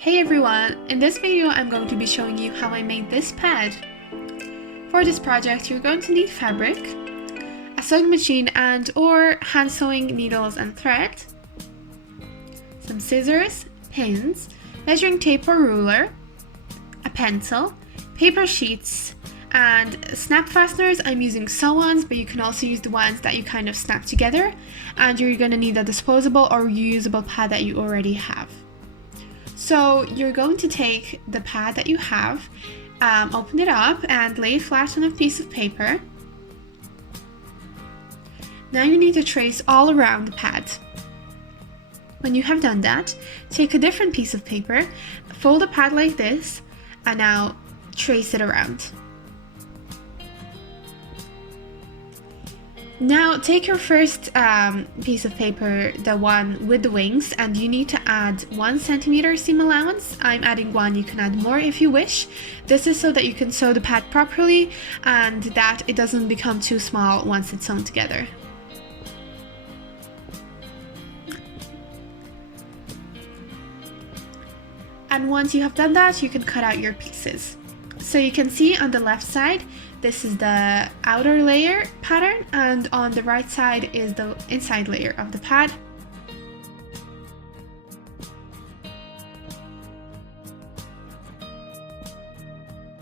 Hey everyone! In this video I'm going to be showing you how I made this pad. For this project you're going to need fabric, a sewing machine and or hand sewing needles and thread, some scissors, pins, measuring tape or ruler, a pencil, paper sheets, and snap fasteners. I'm using sew-ons, but you can also use the ones that you kind of snap together, and you're going to need a disposable or reusable pad that you already have. So you're going to take the pad that you have, open it up and lay it flat on a piece of paper. Now you need to trace all around the pad. When you have done that, take a different piece of paper, fold the pad like this, and now trace it around. Now take your first piece of paper, the one with the wings, and you need to add 1 centimeter seam allowance. I'm adding 1, you can add more if you wish. This is so that you can sew the pad properly and that it doesn't become too small once it's sewn together. And once you have done that, you can cut out your pieces. So you can see on the left side, this is the outer layer pattern, and on the right side is the inside layer of the pad.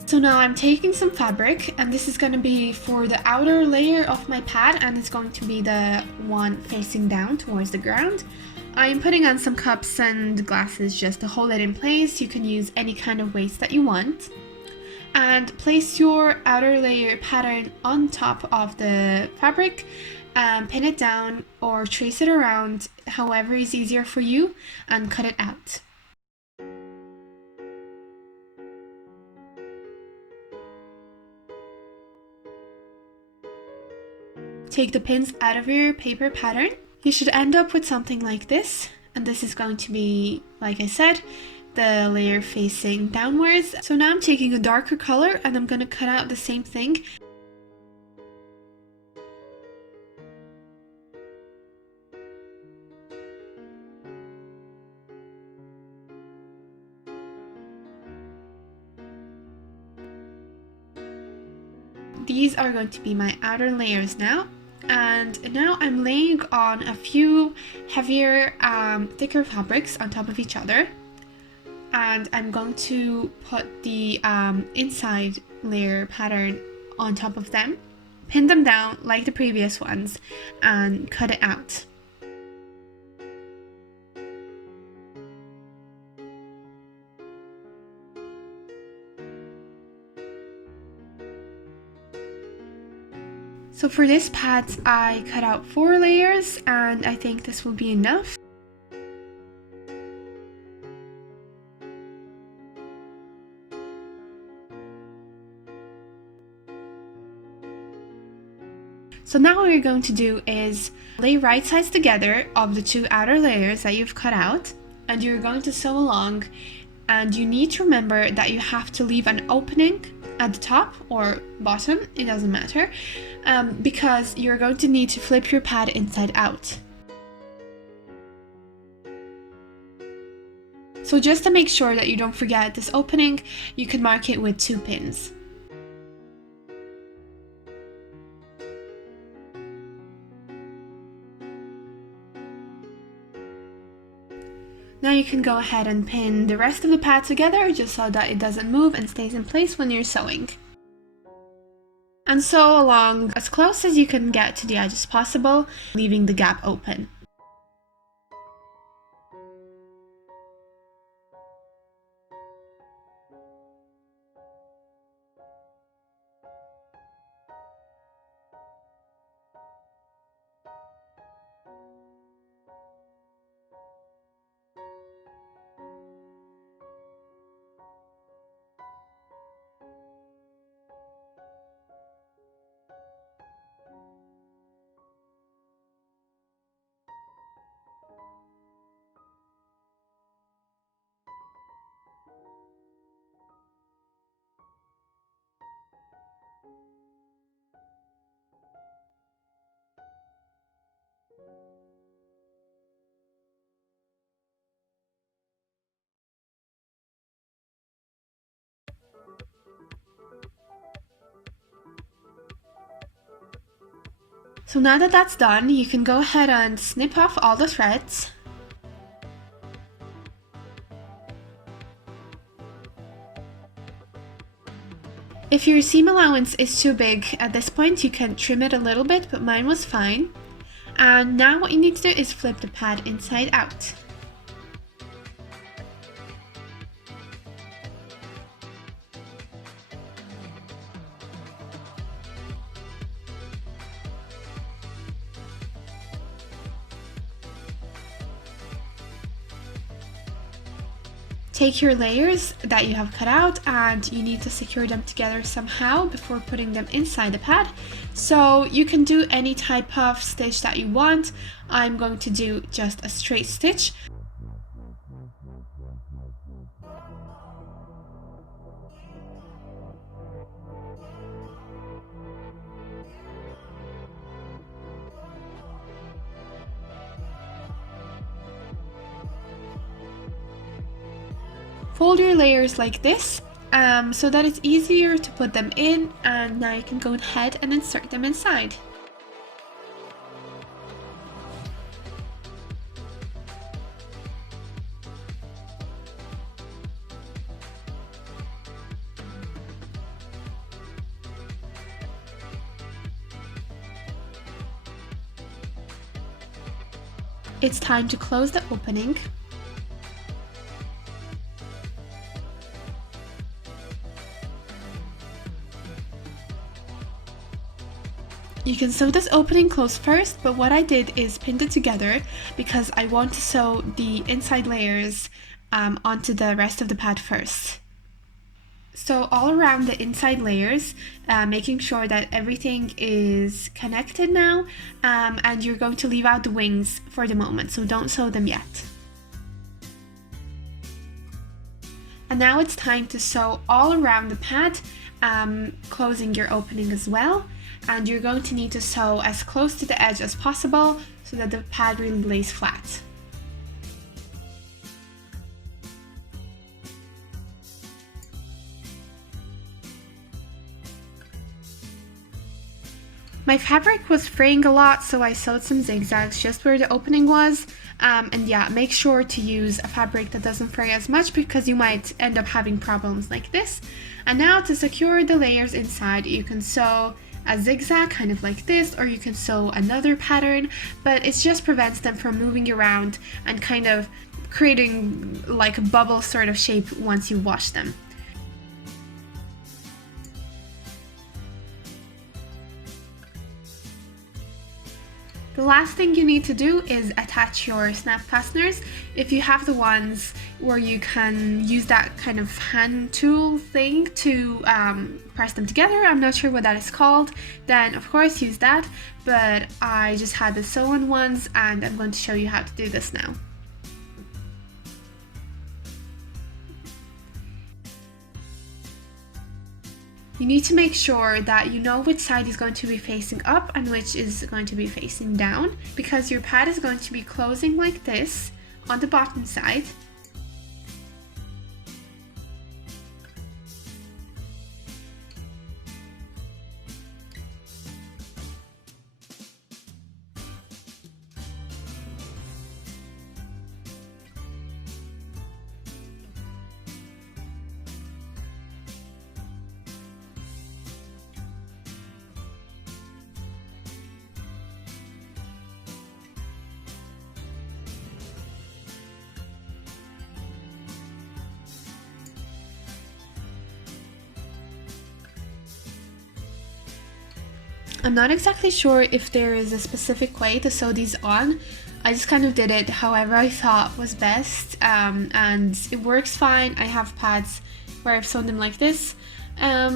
So now I'm taking some fabric, and this is going to be for the outer layer of my pad, and it's going to be the one facing down towards the ground. I'm putting on some cups and glasses just to hold it in place. You can use any kind of waist that you want. And place your outer layer pattern on top of the fabric, pin it down or trace it around, however is easier for you, and cut it out. Take the pins out of your paper pattern. You should end up with something like this, and this is going to be, like I said, the layer facing downwards. So now I'm taking a darker color and I'm going to cut out the same thing. These are going to be my outer layers now. And now I'm laying on a few heavier, thicker fabrics on top of each other. And I'm going to put the inside layer pattern on top of them, pin them down like the previous ones, and cut it out. So for this pad, I cut out 4 layers, and I think this will be enough. So now what you're going to do is lay right sides together of the 2 outer layers that you've cut out, and you're going to sew along, and you need to remember that you have to leave an opening at the top or bottom, it doesn't matter, because you're going to need to flip your pad inside out. So just to make sure that you don't forget this opening, you can mark it with 2 pins. Now you can go ahead and pin the rest of the pad together just so that it doesn't move and stays in place when you're sewing. And sew along as close as you can get to the edge as possible, leaving the gap open. So now that that's done, you can go ahead and snip off all the threads. If your seam allowance is too big at this point, you can trim it a little bit, but mine was fine. And now what you need to do is flip the pad inside out. Take your layers that you have cut out and you need to secure them together somehow before putting them inside the pad. So you can do any type of stitch that you want. I'm going to do just a straight stitch. Fold your layers like this so that it's easier to put them in, and now you can go ahead and insert them inside. It's time to close the opening. You can sew this opening closed first, but what I did is pinned it together because I want to sew the inside layers onto the rest of the pad first. So all around the inside layers, making sure that everything is connected now, and you're going to leave out the wings for the moment, so don't sew them yet. And now it's time to sew all around the pad, closing your opening as well. And you're going to need to sew as close to the edge as possible so that the pad really lays flat. My fabric was fraying a lot, so I sewed some zigzags just where the opening was. And yeah, make sure to use a fabric that doesn't fray as much because you might end up having problems like this. And now to secure the layers inside, you can sew a zigzag kind of like this, or you can sew another pattern, but it just prevents them from moving around and kind of creating like a bubble sort of shape once you wash them. The last thing you need to do is attach your snap fasteners. If you have the ones where you can use that kind of hand tool thing to press them together, I'm not sure what that is called, then of course use that, but I just had the sew-on ones and I'm going to show you how to do this now. You need to make sure that you know which side is going to be facing up and which is going to be facing down, because your pad is going to be closing like this on the bottom side. I'm not exactly sure if there is a specific way to sew these on. I just kind of did it however I thought was best, and it works fine. I have pads where I've sewn them like this,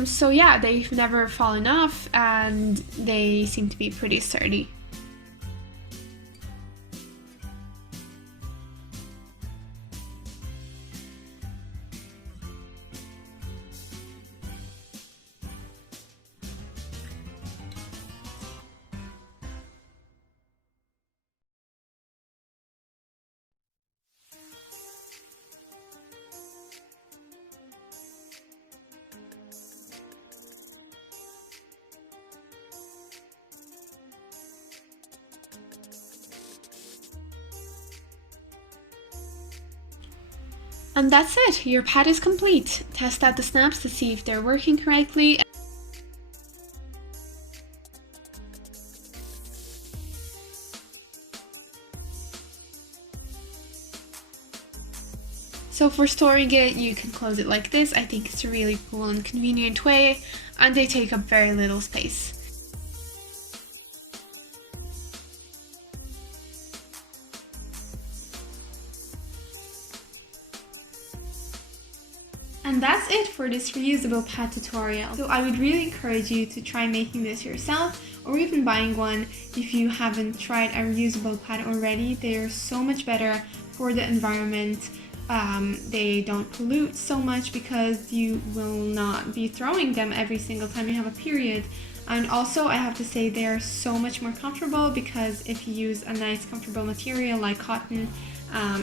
so yeah, they've never fallen off and they seem to be pretty sturdy. And that's it, your pad is complete. Test out the snaps to see if they're working correctly. So for storing it, you can close it like this. I think it's a really cool and convenient way, and they take up very little space. And that's it for this reusable pad tutorial. So I would really encourage you to try making this yourself, or even buying one if you haven't tried a reusable pad already. They are so much better for the environment. They don't pollute so much because you will not be throwing them every single time you have a period. And also I have to say they are so much more comfortable, because if you use a nice comfortable material like cotton,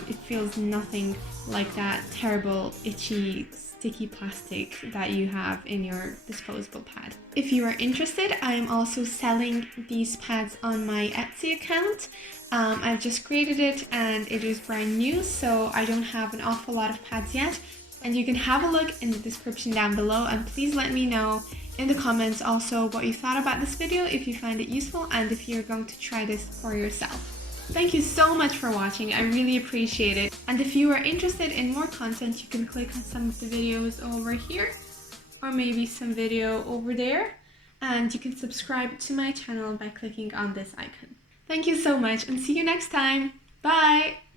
it feels nothing like that terrible itchy sticky plastic that you have in your disposable pad. If you are interested, I am also selling these pads on my Etsy account. I've just created it and it is brand new, so I don't have an awful lot of pads yet. And you can have a look in the description down below, and please let me know in the comments also what you thought about this video, if you find it useful, and if you're going to try this for yourself. Thank you so much for watching, I really appreciate it. And if you are interested in more content, you can click on some of the videos over here, or maybe some video over there. And you can subscribe to my channel by clicking on this icon. Thank you so much, and see you next time. Bye!